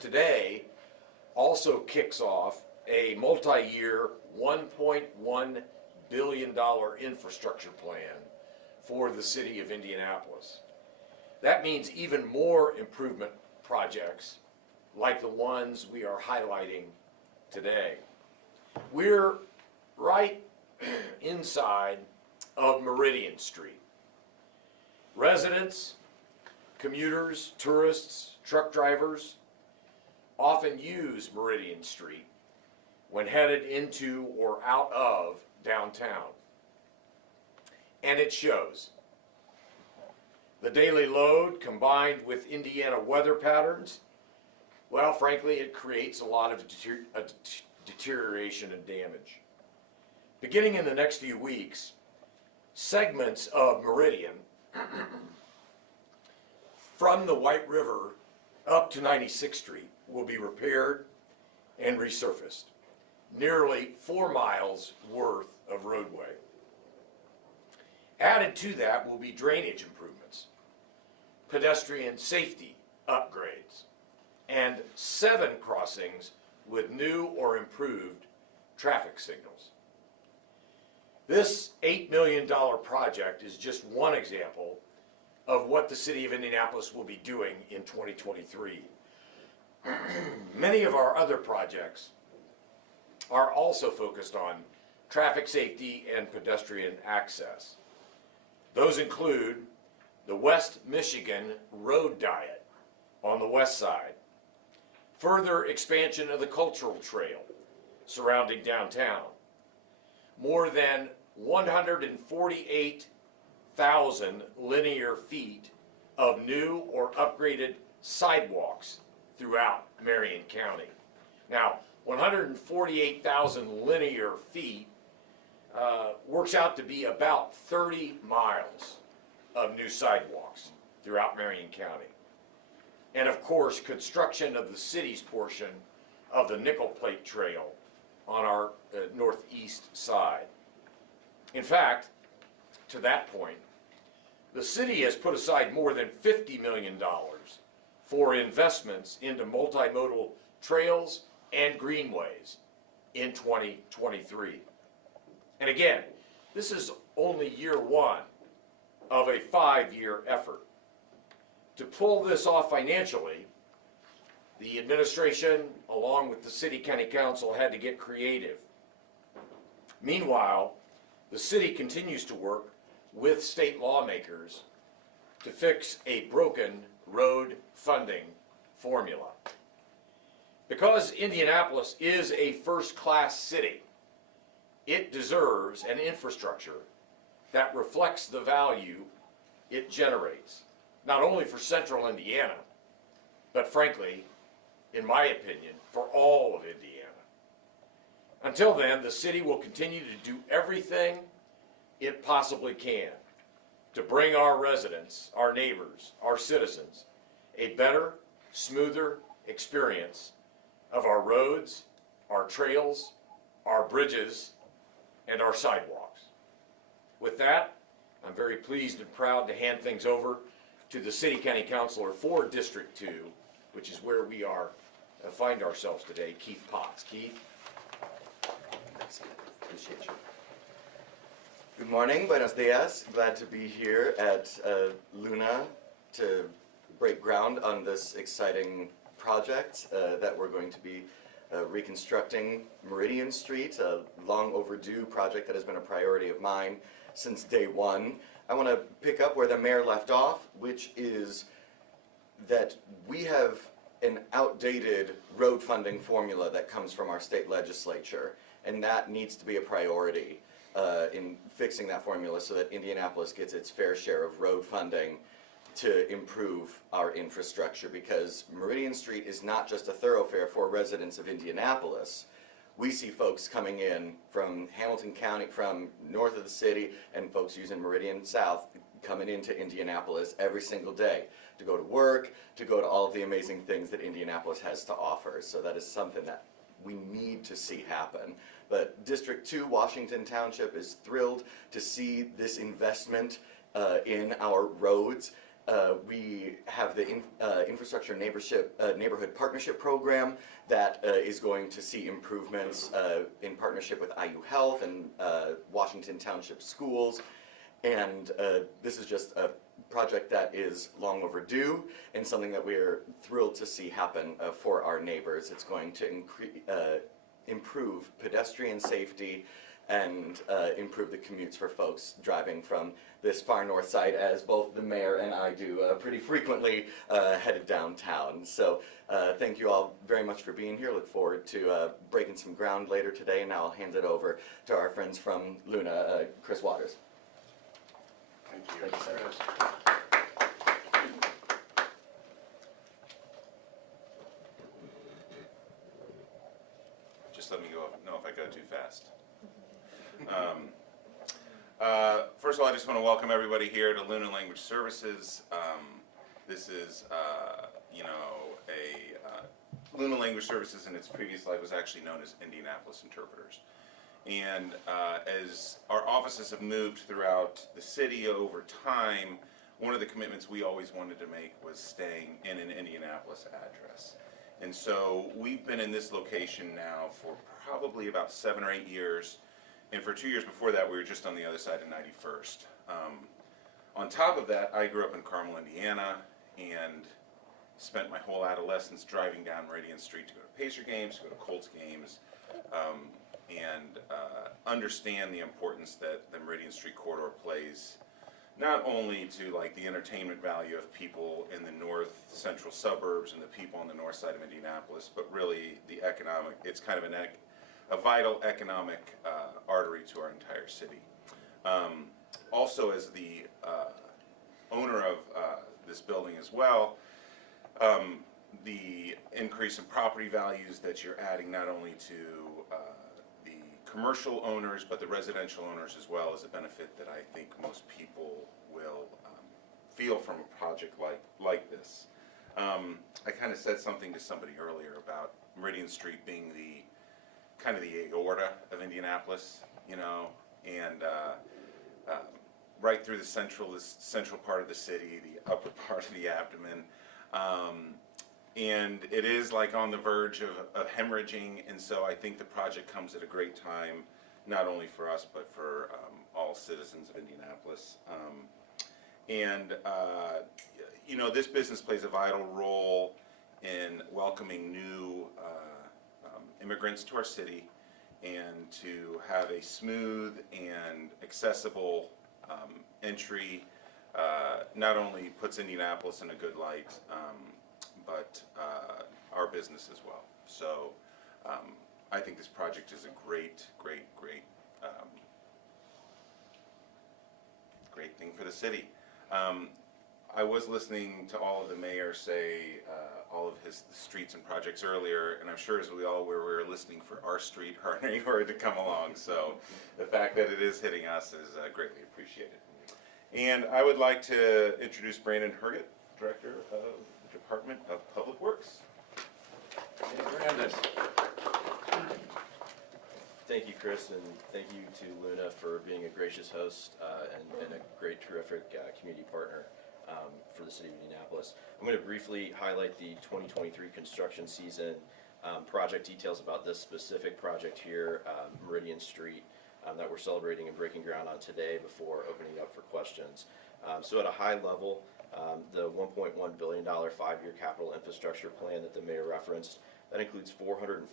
Today also kicks off a multi-year $1.1 billion infrastructure plan for the city of Indianapolis. That means even more improvement projects like the ones we are highlighting today. We're right inside of Meridian Street. Residents, commuters, tourists, truck drivers often use Meridian Street when headed into or out of downtown. And it shows. The daily load combined with Indiana weather patterns, well, frankly, it creates a lot of deterioration and damage. Beginning in the next few weeks, segments of Meridian from the White River up to 96th Street will be repaired and resurfaced. Nearly 4 miles worth of roadway. Added to that will be drainage improvements, pedestrian safety upgrades, and 7 crossings with new or improved traffic signals. This $8 million project is just one example of what the city of Indianapolis will be doing in 2023. Many of our other projects are also focused on traffic safety and pedestrian access. Those include the West Michigan Road Diet on the west side, further expansion of the cultural trail surrounding downtown, more than 148,000 linear feet of new or upgraded sidewalks throughout Marion County. Now, 148,000 linear feet works out to be about 30 miles of new sidewalks throughout Marion County. And of course, construction of the city's portion of the Nickel Plate Trail on our northeast side. In fact, to that point, the city has put aside more than $50 million for investments into multimodal trails and greenways in 2023. And again, this is only year one of a 5-year effort. To pull this off financially, the administration, along with the city county council, had to get creative. Meanwhile, the city continues to work with state lawmakers to fix a broken road funding formula. Because Indianapolis is a first-class city, it deserves an infrastructure that reflects the value it generates, not only for central Indiana, but frankly, in my opinion, for all of Indiana. Until then, the city will continue to do everything it possibly can to bring our residents, our neighbors, our citizens, a better, smoother experience of our roads, our trails, our bridges, and our sidewalks. With that, I'm very pleased and proud to hand things over to the City County Councilor for District 2, which is where we find ourselves today, Keith Potts. Keith? Appreciate you. Good morning, buenos dias. Glad to be here at Luna to break ground on this exciting project that we're going to be reconstructing Meridian Street, a long overdue project that has been a priority of mine since day one. I want to pick up where the mayor left off, which is that we have an outdated road funding formula that comes from our state legislature, and that needs to be a priority in fixing that formula so that Indianapolis gets its fair share of road funding to improve our infrastructure, because Meridian Street is not just a thoroughfare for residents of Indianapolis. We see folks coming in from Hamilton County, from north of the city, and folks using Meridian South coming into Indianapolis every single day to go to work, to go to all of the amazing things that Indianapolis has to offer. So that is something that we need to see happen. But District 2, Washington Township, is thrilled to see this investment in our roads. We have the Infrastructure Neighborhood Partnership Program that is going to see improvements in partnership with IU Health and Washington Township Schools. And this is just a project that is long overdue and something that we're thrilled to see happen for our neighbors. It's going to improve pedestrian safety and improve the commutes for folks driving from this far north side, as both the mayor and I do pretty frequently headed downtown. So thank you all very much for being here. Look forward to breaking some ground later today. Now I'll hand it over to our friends from Luna, Chris Waters. Thank you. Thank you, sir. Just let me know if I go too fast. First of all, I just want to welcome everybody here to Luna Language Services. This is, Luna Language Services in its previous life was actually known as Indianapolis Interpreters. And as our offices have moved throughout the city over time, one of the commitments we always wanted to make was staying in an Indianapolis address. And so we've been in this location now for probably about 7 or 8 years. And for 2 years before that, we were just on the other side of 91st. On top of that, I grew up in Carmel, Indiana, and spent my whole adolescence driving down Meridian Street to go to Pacer games, to go to Colts games, and understand the importance that the Meridian Street corridor plays, not only to like the entertainment value of people in the north central suburbs and the people on the north side of Indianapolis, but really the economic, it's kind of a vital economic artery to our entire city. Also, as the owner of this building as well, the increase in property values that you're adding not only to the commercial owners but the residential owners as well is a benefit that I think most people will feel from a project like this. I kind of said something to somebody earlier about Meridian Street being the kind of the aorta of Indianapolis, and right through the central part of the city, the upper part of the abdomen, and it is like on the verge of hemorrhaging, and so I think the project comes at a great time, not only for us but for all citizens of Indianapolis. This business plays a vital role in welcoming new immigrants to our city, and to have a smooth and accessible entry not only puts Indianapolis in a good light, but our business as well. So I think this project is a great thing for the city. I was listening to all of the mayor say all of his streets and projects earlier, and I'm sure as we all were, we were listening for our street or our neighborhood to come along. So the fact that it is hitting us is greatly appreciated. And I would like to introduce Brandon Hogsett, Director of the Department of Public Works. Hey, Brandon. Thank you, Chris, and thank you to Luna for being a gracious host and a great, terrific community partner for the city of Indianapolis. I'm going to briefly highlight the 2023 construction season, project details about this specific project here, Meridian Street, that we're celebrating and breaking ground on today before opening up for questions. So at a high level, the $1.1 billion 5-year capital infrastructure plan that the mayor referenced, that includes $443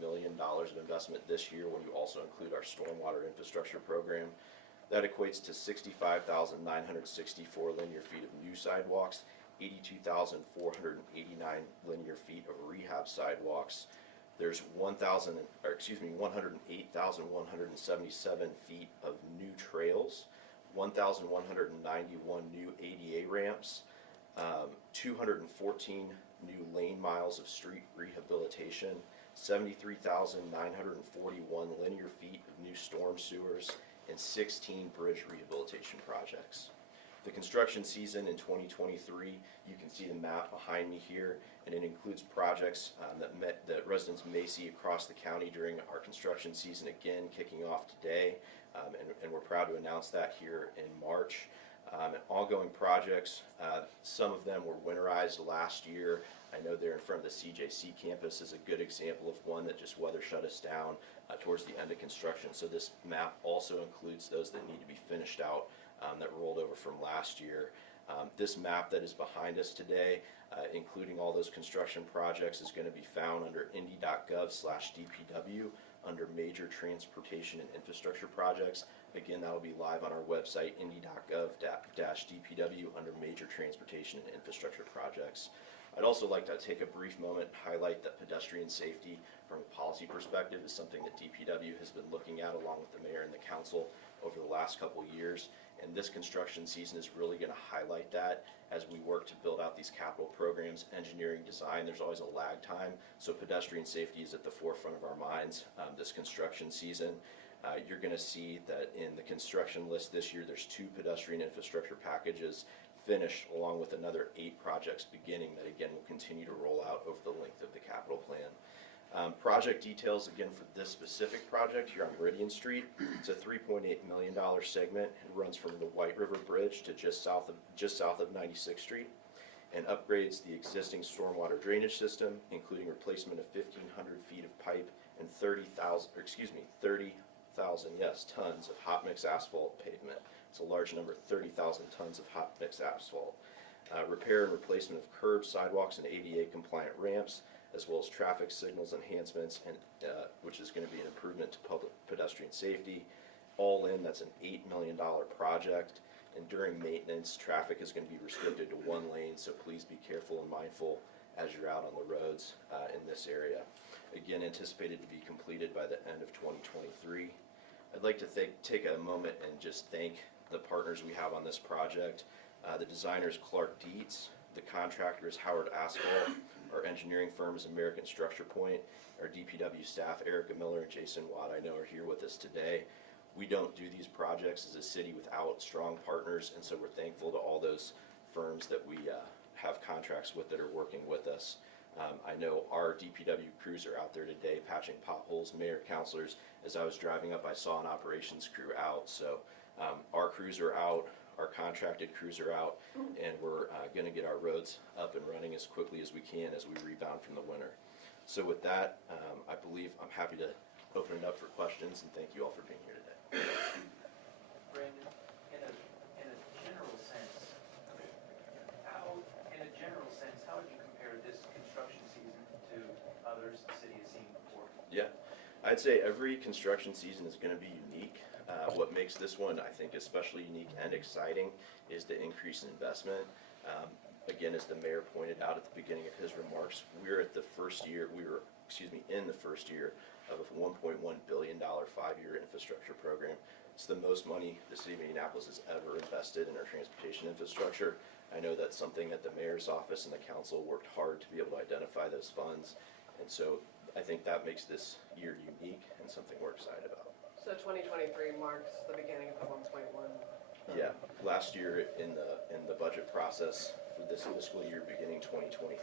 million of investment this year when you also include our stormwater infrastructure program. That equates to 65,964 linear feet of new sidewalks, 82,489 linear feet of rehab sidewalks. There's 108,177 feet of new trails, 1,191 new ADA ramps, 214 new lane miles of street rehabilitation, 73,941 linear feet of new storm sewers, and 16 bridge rehabilitation projects. The construction season in 2023, you can see the map behind me here, and it includes projects that residents may see across the county during our construction season, again kicking off today, and we're proud to announce that here in March. and ongoing projects. Some of them were winterized last year. I know they're in front of the CJC campus is a good example of one that just weather shut us down towards the end of construction. So this map also includes those that need to be finished out that rolled over from last year. This map that is behind us today, including all those construction projects, is going to be found under indy.gov/DPW under major transportation and infrastructure projects. Again, that will be live on our website, indy.gov-DPW under major transportation and infrastructure projects. I'd also like to take a brief moment and highlight that pedestrian safety from a policy perspective is something that DPW has been looking at along with the mayor and the council over the last couple of years. And this construction season is really going to highlight that as we work to build out these capital programs, engineering, design. There's always a lag time, so pedestrian safety is at the forefront of our minds this construction season. You're going to see that in the construction list this year, there's 2 pedestrian infrastructure packages finished, along with another 8 projects beginning that again will continue to roll out over the length of the capital plan. Project details again for this specific project here on Meridian Street. It's a $3.8 million segment. It runs from the White River Bridge to just south of 96th Street, and upgrades the existing stormwater drainage system, including replacement of 1,500 feet of pipe and 30,000 tons of hot mix asphalt pavement. It's a large number, 30,000 tons of hot mix asphalt. Repair and replacement of curbs, sidewalks, and ADA compliant ramps, as well as traffic signals enhancements, and which is going to be an improvement to public pedestrian safety. All in, that's an $8 million project. And during maintenance, traffic is going to be restricted to 1 lane, so please be careful and mindful as you're out on the roads in this area. Again, anticipated to be completed by the end of 2023. I'd like to take a moment and just thank the partners we have on this project. The designer is Clark Dietz, the contractor is Howard Asphalt, our engineering firm is American Structure Point, our DPW staff, Erica Miller and Jason Watt, I know are here with us today. We don't do these projects as a city without strong partners, and so we're thankful to all those firms that we have contracts with that are working with us. I know our DPW crews are out there today patching potholes. Mayor, councilors, as I was driving up, I saw an operations crew out. So our crews are out, our contracted crews are out, and we're going to get our roads up and running as quickly as we can as we rebound from the winter. So with that, I believe I'm happy to open it up for questions, and thank you all for being here today. Brandon, in a general sense, how would you compare this construction season to others the city has seen before? Yeah, I'd say every construction season is going to be unique. What makes this one, I think, especially unique and exciting is the increase in investment. Again, as the mayor pointed out at the beginning of his remarks, we're in the first year of a $1.1 billion 5-year infrastructure program. It's the most money the city of Indianapolis has ever invested in our transportation infrastructure. I know that's something that the mayor's office and the council worked hard to be able to identify those funds. And so I think that makes this year unique and something we're excited about. So 2023 marks the beginning of the 1.1. Yeah, last year in the budget process for this fiscal year beginning 2023,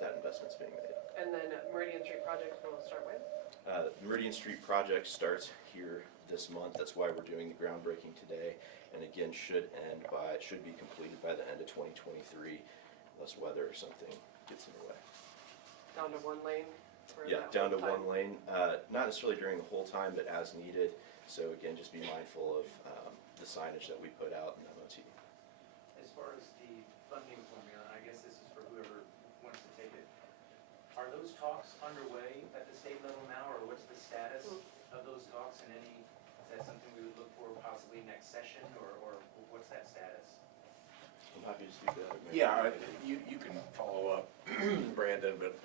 that investment's being made. And then Meridian Street project will start when? The Meridian Street project starts here this month. That's why we're doing the groundbreaking today. And again, should be completed by the end of 2023, unless weather or something gets in the way. Down to 1 lane? For Yeah, that down to whole 1 lane, not necessarily during the whole time, but as needed. So again, just be mindful of the signage that we put out in MOT. As far as the funding formula, I guess this is for whoever wants to take it. Are those talks underway at the state level now, or what's the status of those talks? And is that something we would look for possibly next session, or what's that status? I'm happy to speak to that. Yeah, you can follow up, Brandon, but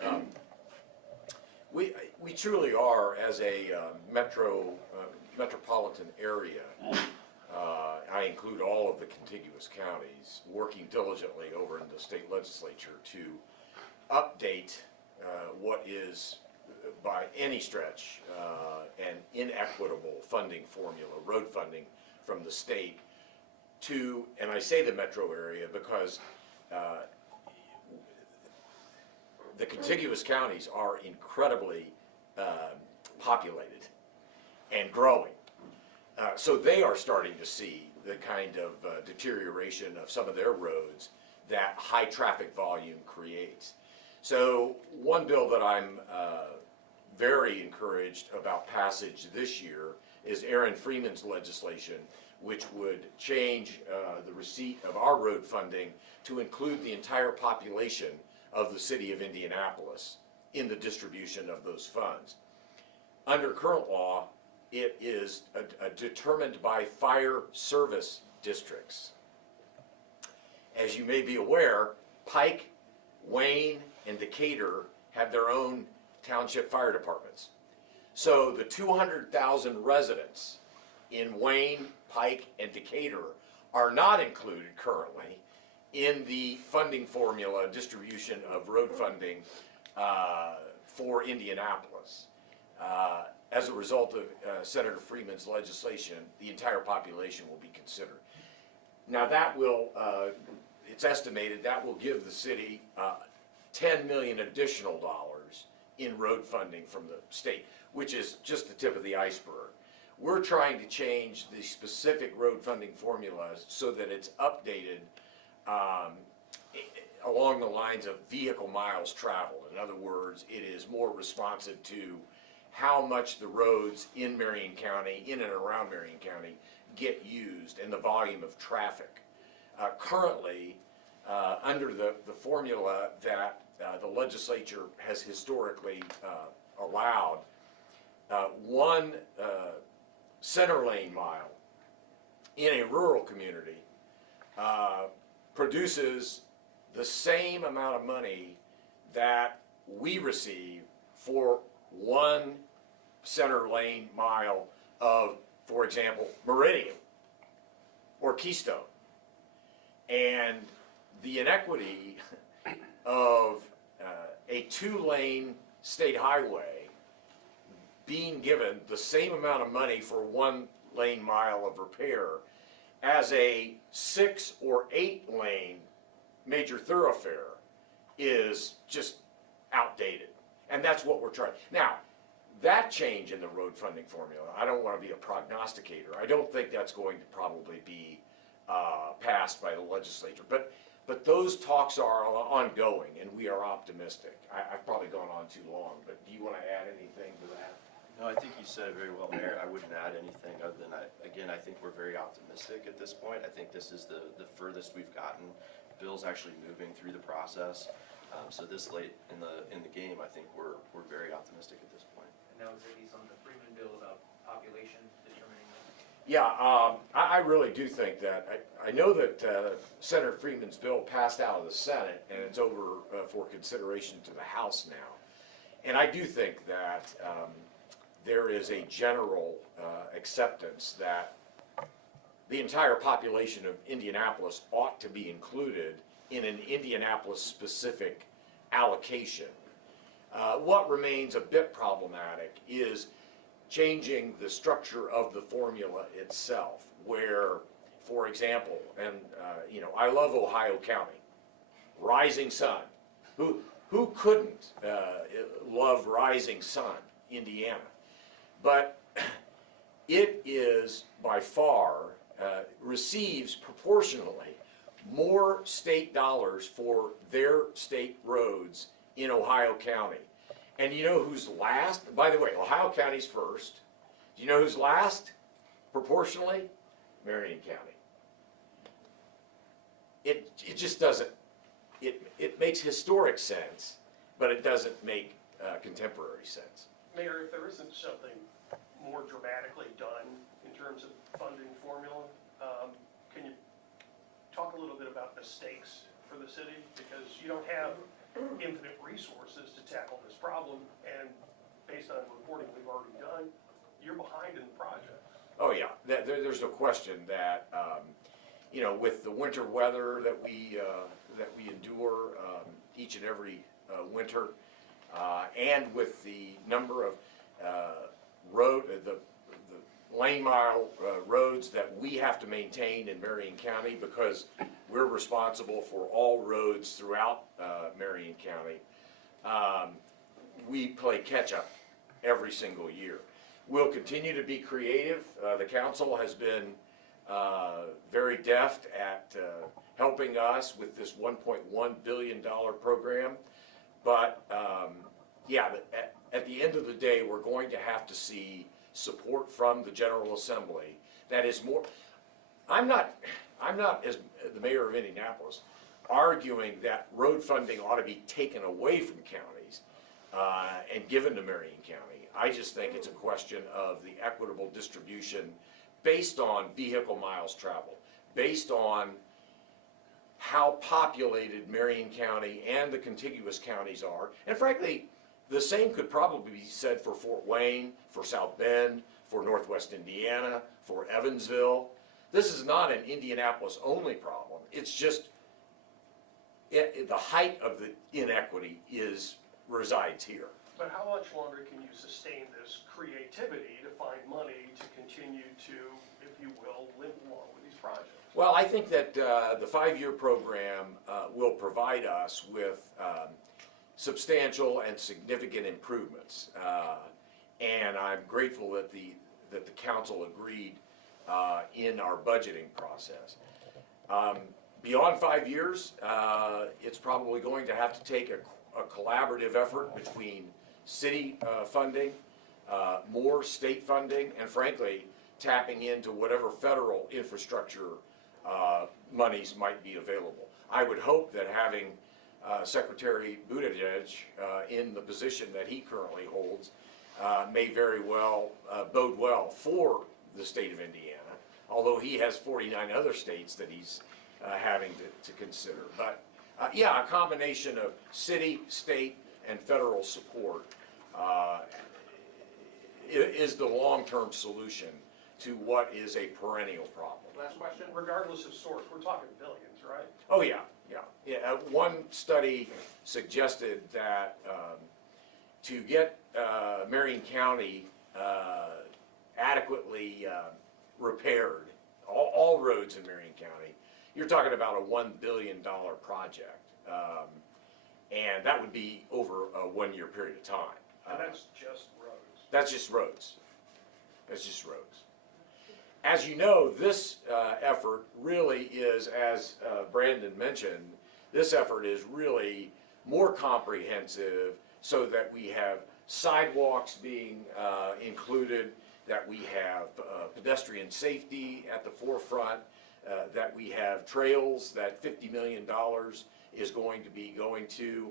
we truly are, as a metropolitan area, I include all of the contiguous counties, working diligently over in the state legislature to update what is, by any stretch, an inequitable funding formula, road funding from the state to, and I say the metro area because the contiguous counties are incredibly populated and growing. So they are starting to see the kind of deterioration of some of their roads that high traffic volume creates. So one bill that I'm very encouraged about passage this year is Aaron Freeman's legislation, which would change the receipt of our road funding to include the entire population of the city of Indianapolis in the distribution of those funds. Under current law, it is determined by fire service districts. As you may be aware, Pike, Wayne, and Decatur have their own township fire departments. So the 200,000 residents in Wayne, Pike, and Decatur are not included currently in the funding formula distribution of road funding for Indianapolis. As a result of Senator Freeman's legislation, the entire population will be considered. Now that will, it's estimated that will give the city $10 million additional dollars in road funding from the state, which is just the tip of the iceberg. We're trying to change the specific road funding formulas so that it's updated along the lines of vehicle miles traveled. In other words, it is more responsive to how much the roads in Marion County, in and around Marion County, get used and the volume of traffic. Currently, under the formula that the legislature has historically allowed, one center lane mile in a rural community produces the same amount of money that we receive for one center lane mile of, for example, Meridian or Keystone. And the inequity of a two-lane state highway being given the same amount of money for one lane mile of repair as a 6 or 8 lane major thoroughfare is just outdated. And that's what we're trying. Now, that change in the road funding formula, I don't want to be a prognosticator. I don't think that's going to probably be passed by the legislature. But those talks are ongoing, and we are optimistic. I've probably gone on too long, but do you want to add anything to that? No, I think you said it very well, Mayor. I wouldn't add anything other than, I think we're very optimistic at this point. I think this is the furthest we've gotten. Bill's actually moving through the process. So this late in the game, I think we're very optimistic at this point. And that was a piece on the Freeman bill about population determining that. Yeah, I really do think that. I know that Senator Freeman's bill passed out of the Senate, and it's over for consideration to the House now. And I do think that there is a general acceptance that the entire population of Indianapolis ought to be included in an Indianapolis-specific allocation. What remains a bit problematic is changing the structure of the formula itself, where, for example, and I love Ohio County, Rising Sun. Who couldn't love Rising Sun, Indiana? But it is by far receives proportionally more state dollars for their state roads in Ohio County. And you know who's last? By the way, Ohio County's first. Do you know who's last proportionally? Marion County. It just doesn't, it makes historic sense, but it doesn't make contemporary sense. Mayor, if there isn't something more dramatically done in terms of funding formula, can you talk a little bit about the stakes for the city? Because you don't have infinite resources to tackle this problem, and based on reporting we've already done, you're behind in the project. Oh yeah, there's no question that with the winter weather that we endure each and every winter, and with the number of the lane mile roads that we have to maintain in Marion County, because we're responsible for all roads throughout Marion County, we play catch up every single year. We'll continue to be creative. The council has been very deft at helping us with this $1.1 billion program. But yeah, at the end of the day, we're going to have to see support from the General Assembly that is more. I'm not, as the mayor of Indianapolis, arguing that road funding ought to be taken away from counties and given to Marion County. I just think it's a question of the equitable distribution based on vehicle miles traveled, based on how populated Marion County and the contiguous counties are. And frankly, the same could probably be said for Fort Wayne, for South Bend, for Northwest Indiana, for Evansville. This is not an Indianapolis only problem. It's just the height of the inequity resides here. But how much longer can you sustain this creativity to find money to continue to, if you will, limp along with these projects? Well, I think that the 5-year program will provide us with substantial and significant improvements. And I'm grateful that the council agreed in our budgeting process. Beyond 5 years, it's probably going to have to take a collaborative effort between city funding, more state funding, and frankly, tapping into whatever federal infrastructure monies might be available. I would hope that having Secretary Buttigieg in the position that he currently holds may very well bode well for the state of Indiana, although he has 49 other states that he's having to consider. But yeah, a combination of city, state, and federal support is the long-term solution to what is a perennial problem. Last question, regardless of source, we're talking billions, right? Oh, yeah. One study suggested that to get Marion County adequately repaired, all roads in Marion County, you're talking about a $1 billion project. And that would be over a 1-year period of time. And that's just roads. That's just roads. That's just roads. As you know, this effort really is, as Brandon mentioned, this effort is really more comprehensive so that we have sidewalks being included, that we have pedestrian safety at the forefront, that we have trails that $50 million is going to be going to.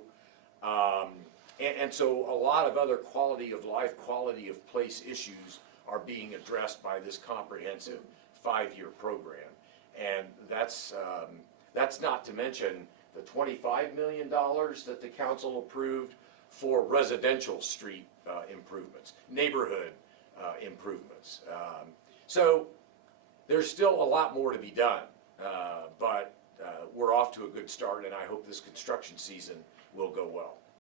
And so a lot of other quality of life, quality of place issues are being addressed by this comprehensive 5-year program. And that's not to mention the $25 million that the council approved for residential street improvements, neighborhood improvements. So there's still a lot more to be done, but we're off to a good start, and I hope this construction season will go well.